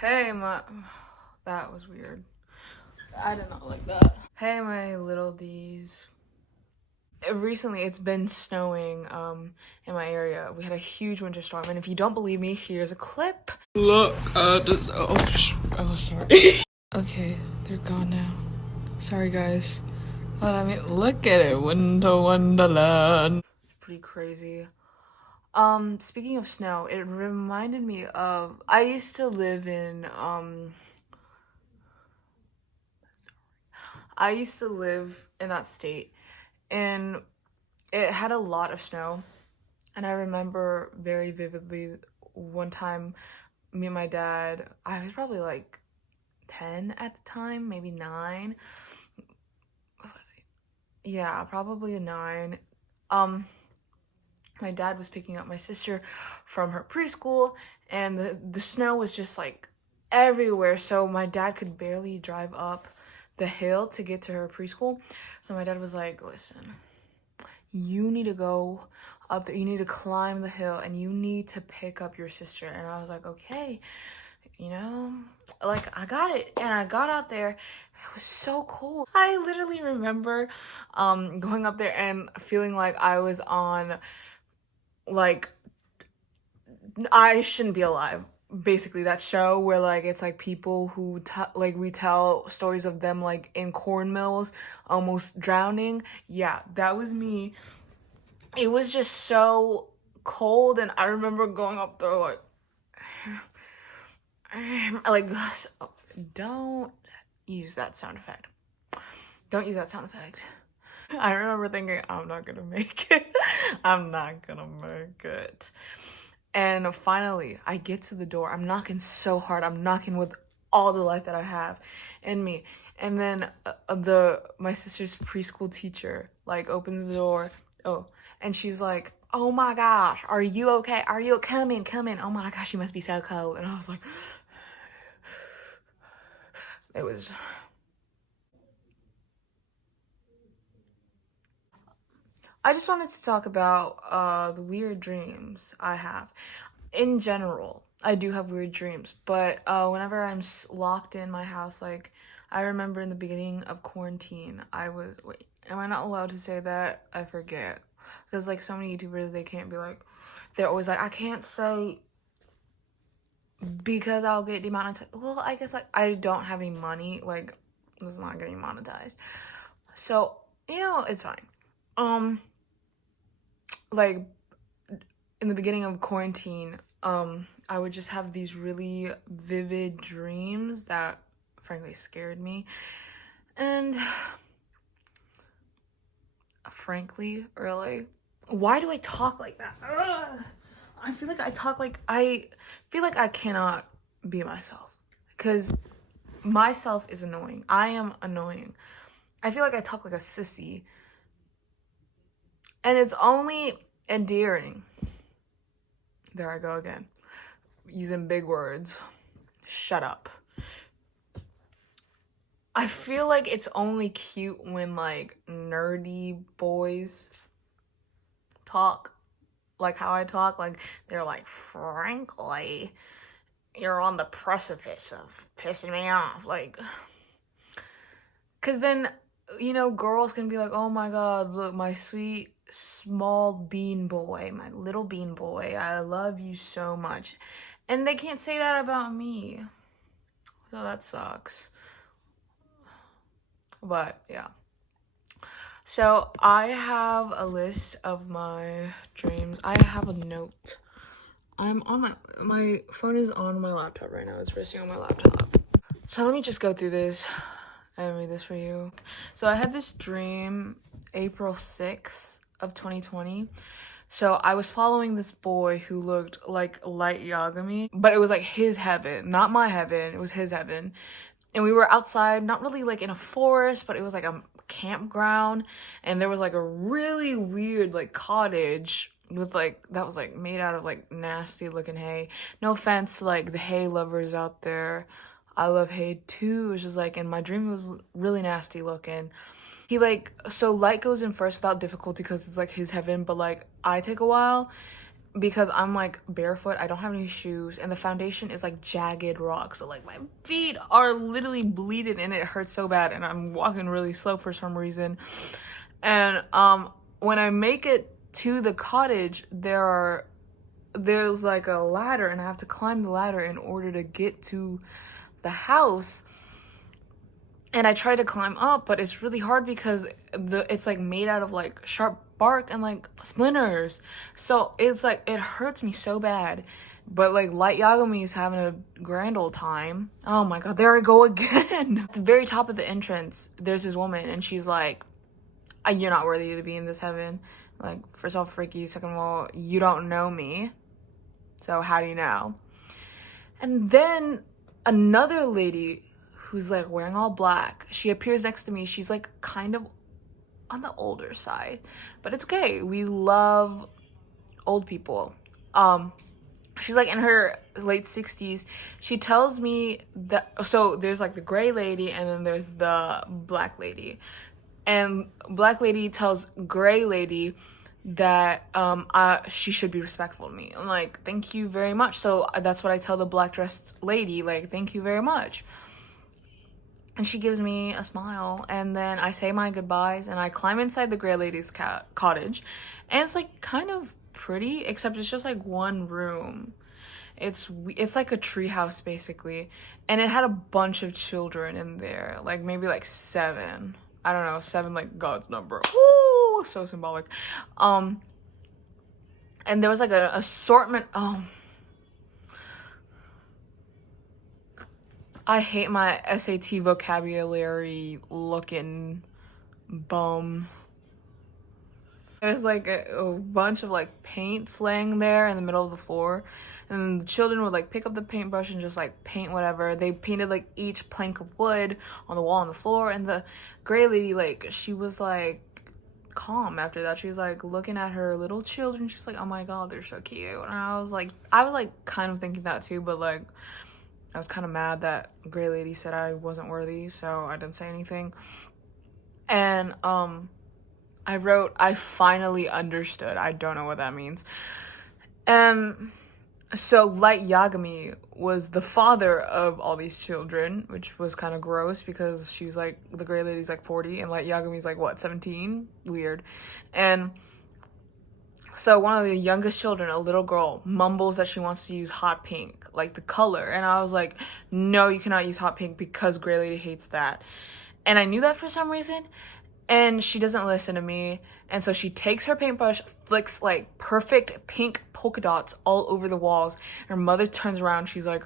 Hey, that was weird. I did not like that. Hey, my little D's. Recently, it's been snowing in my area. We had a huge winter storm, and if you don't believe me, here's a clip. Look, oh, sorry. Okay, they're gone now. Sorry, guys. But I mean, look at it, Winter Wonderland. Pretty crazy. Speaking of snow, it reminded me of I used to live in I used to live in that state, and it had a lot of snow. And I remember very vividly one time, me and my dad, I was probably like 10 at the time, maybe 9. Yeah, probably 9. My dad was picking up my sister from her preschool, and the snow was just like everywhere. So my dad could barely drive up the hill to get to her preschool. So my dad was like, listen, you need to go up there, you need to climb the hill, and you need to pick up your sister. And I was like, okay, you know, like I got it. And I got out there. It was so cool. I literally remember going up there and feeling like I was on, like, I shouldn't be alive. Basically, that show where like it's like people who like retell stories of them like in corn mills almost drowning. Yeah, that was me. It was just so cold, and I remember going up there like don't use that sound effect. Don't use that sound effect. I remember thinking, I'm not gonna make it. I'm not gonna make it. And finally, I get to the door. I'm knocking so hard. I'm knocking with all the life that I have in me. And then my sister's preschool teacher like opens the door. Oh, and she's like, "Oh my gosh, are you okay? Are you come in? Come in? Oh my gosh, you must be so cold." And I was like, it was. I just wanted to talk about the weird dreams I have. In general, I do have weird dreams, but whenever I'm locked in my house, like I remember in the beginning of quarantine, wait, am I not allowed to say that? I forget. Because like so many YouTubers, they can't be like, they're always like, I can't say because I'll get demonetized. Well, I guess like I don't have any money, like it's not getting monetized. So, it's fine. Like in the beginning of quarantine, I would just have these really vivid dreams that frankly scared me. And frankly, really, why do I talk like that? Ugh. I feel like I cannot be myself because myself is annoying. I am annoying. I feel like I talk like a sissy. And it's only endearing. There I go again. Using big words. Shut up. I feel like it's only cute when like nerdy boys talk like how I talk. Like they're like, frankly, you're on the precipice of pissing me off. Like, cause then, girls can be like, oh my god, look, my sweet small bean boy, my little bean boy, I love you so much. And they can't say that about me. So that sucks. But yeah. So I have a list of my dreams. I have a note. I'm on my phone is on my laptop right now. It's resting on my laptop. So let me just go through this and read this for you. So I had this dream April 6th of 2020. So I was following this boy who looked like Light Yagami, but it was like his heaven, not my heaven. It was his heaven. And we were outside, not really like in a forest, but it was like a campground. And there was like a really weird like cottage with like, that was like made out of like nasty looking hay. No offense to like the hay lovers out there. I love hay too. It was just like, in my dream it was really nasty looking. He like, so Light goes in first without difficulty because it's like his heaven, but like I take a while because I'm like barefoot, I don't have any shoes, and the foundation is like jagged rock, so like my feet are literally bleeding and it hurts so bad, and I'm walking really slow for some reason. And when I make it to the cottage, there's like a ladder, and I have to climb the ladder in order to get to the house. And I try to climb up, but it's really hard because it's like made out of like sharp bark and like splinters. So it's like, it hurts me so bad. But like Light Yagami is having a grand old time. Oh my god, there I go again. At the very top of the entrance, there's this woman, and she's like, you're not worthy to be in this heaven. Like, first of all, freaky. Second of all, you don't know me. So how do you know? And then another lady who's like wearing all black, she appears next to me. She's like kind of on the older side, but it's okay. We love old people. She's like in her late 60s. She tells me that, so there's like the gray lady and then there's the black lady. And black lady tells gray lady that she should be respectful to me. I'm like, thank you very much. So that's what I tell the black dressed lady, like, thank you very much. And she gives me a smile, and then I say my goodbyes, and I climb inside the gray lady's cottage, and it's like kind of pretty, except it's just like one room. It's like a tree house basically, and it had a bunch of children in there, like maybe like 7. I don't know, 7 like God's number. Ooh, so symbolic. And there was like an assortment. I hate my SAT vocabulary looking bum. There's like a bunch of like paints laying there in the middle of the floor, and the children would like pick up the paintbrush and just like paint whatever. They painted like each plank of wood on the wall on the floor, and the gray lady, like, she was like calm after that. She was like looking at her little children. She's like, oh my god, they're so cute. And I was like kind of thinking that too, but like I was kind of mad that gray lady said I wasn't worthy, so I didn't say anything. And I wrote, I finally understood. I don't know what that means. So Light Yagami was the father of all these children, which was kind of gross because she's like, the gray lady's like 40 and Light Yagami's like, what, 17? Weird. And so one of the youngest children, a little girl, mumbles that she wants to use hot pink, like the color. And I was like, no, you cannot use hot pink because gray lady hates that. And I knew that for some reason. And she doesn't listen to me. And so she takes her paintbrush, flicks like perfect pink polka dots all over the walls. Her mother turns around. She's like,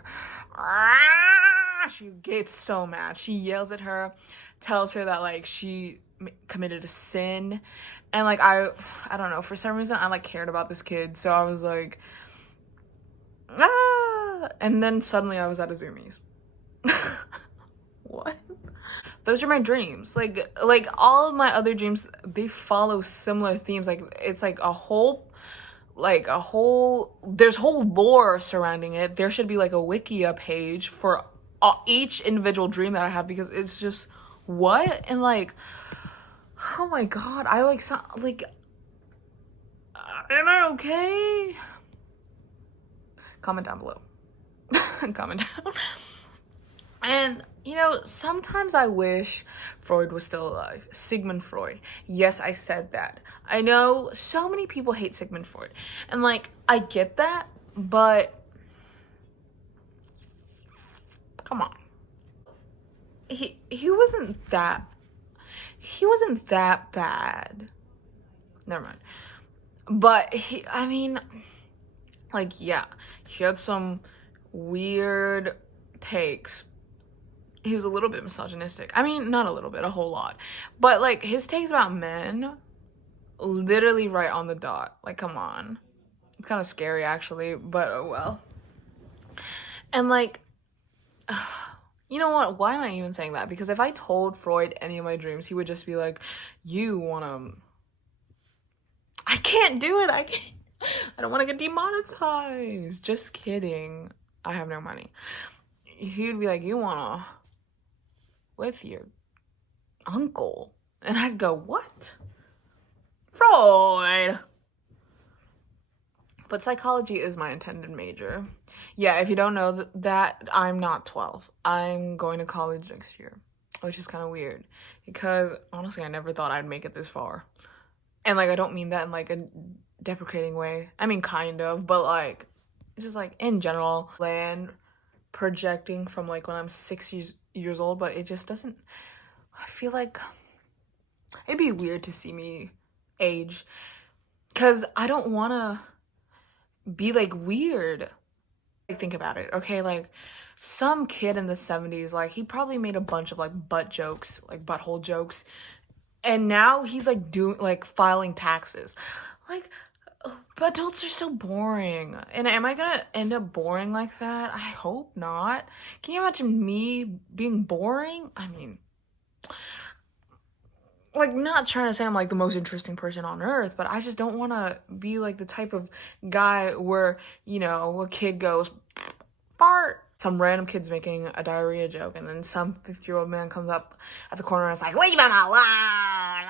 ah! She gets so mad. She yells at her, tells her that like she committed a sin. And like, I don't know, for some reason I like cared about this kid. So I was like, ah! And then suddenly I was at a Zoomies. What? Those are my dreams. Like all of my other dreams, they follow similar themes. Like it's like there's whole lore surrounding it. There should be like a Wikia page for each individual dream that I have, because it's just what? And like, oh my god, I like sound like, am I okay? Comment down below. Comment down. And, you know, sometimes I wish Freud was still alive. Sigmund Freud. Yes, I said that. I know so many people hate Sigmund Freud. And, like, I get that, but come on. He wasn't that bad. Never mind. But I mean, like, yeah, he had some weird takes. He was a little bit misogynistic. I mean, not a little bit, a whole lot. But like his takes about men, literally right on the dot. Like, come on. It's kind of scary actually, but oh well. And like, you know what? Why am I even saying that? Because if I told Freud any of my dreams, he would just be like, you wanna... I can't do it. I don't want to get demonetized. Just kidding. I have no money. He would be like, you wanna... with your uncle. And I'd go, what? Freud. But psychology is my intended major. Yeah, if you don't know that, I'm not 12. I'm going to college next year, which is kind of weird because honestly, I never thought I'd make it this far. And like, I don't mean that in like a deprecating way. I mean, kind of, but like, it's just like in general, land projecting from like when I'm 6 years old, but it just doesn't, I feel like it'd be weird to see me age because I don't want to be like weird. Like, think about it, okay? Like, some kid in the 70s, like, he probably made a bunch of like butt jokes, like butthole jokes, and now he's like doing like filing taxes. Like, but adults are so boring. And am I gonna end up boring like that? I hope not. Can you imagine me being boring? I mean, like, not trying to say I'm like the most interesting person on earth, but I just don't want to be like the type of guy where, you know, a kid goes fart, some random kid's making a diarrhea joke, and then some 50-year-old man comes up at the corner and it's like, leave him alone,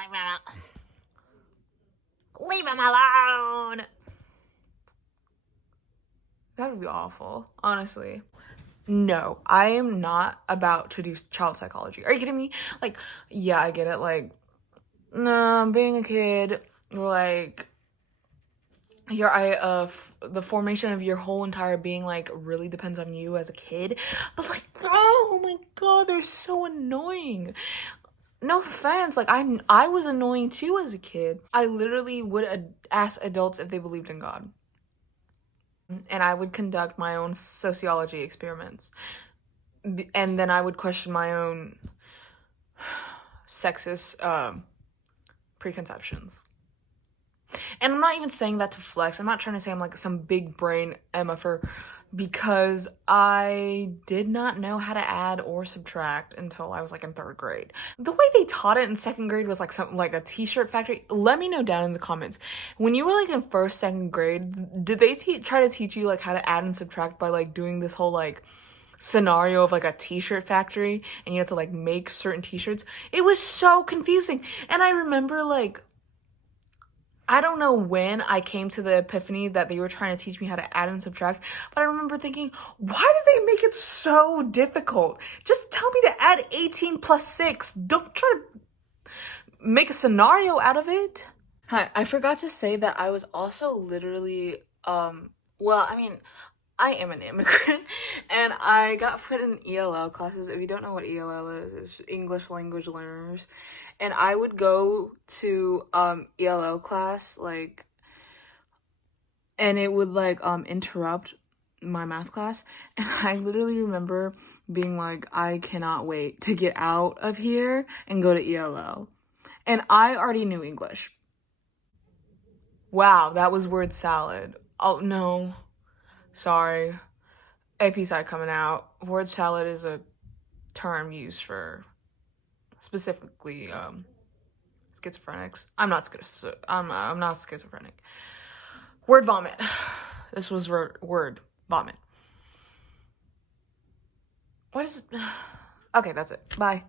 leave him alone. That would be awful, honestly. No, I am not about to do child psychology. Are you kidding me? Like, yeah, I get it. Like, no, being a kid, like, the formation of your whole entire being, like, really depends on you as a kid. But, like, oh my god, they're so annoying. No offense, like, I was annoying too as a kid. I literally would ask adults if they believed in God. And I would conduct my own sociology experiments. And then I would question my own sexist preconceptions. And I'm not even saying that to flex. I'm not trying to say I'm like some big brain MFer, because I did not know how to add or subtract until I was like in 3rd grade. The way they taught it in 2nd grade was like something like a t-shirt factory. Let me know down in the comments. When you were like in 1st, 2nd grade, did they try to teach you like how to add and subtract by like doing this whole like scenario of like a t-shirt factory and you have to like make certain t-shirts? It was so confusing. And I remember like, I don't know when I came to the epiphany that they were trying to teach me how to add and subtract, but I remember thinking, why did they make it so difficult? Just tell me to add 18 plus 6. Don't try to make a scenario out of it. Hi, I forgot to say that I was also literally, well, I mean, I am an immigrant, and I got put in ELL classes. If you don't know what ELL is, it's English Language Learners. And I would go to ELL class, like, and it would like interrupt my math class. And I literally remember being like, I cannot wait to get out of here and go to ELL. And I already knew English. Wow, that was word salad. Oh no, sorry. AP side coming out. Word salad is a term used for specifically schizophrenics. I'm not schizophrenic. Word vomit. This was word vomit. What is it? Okay, that's it. Bye.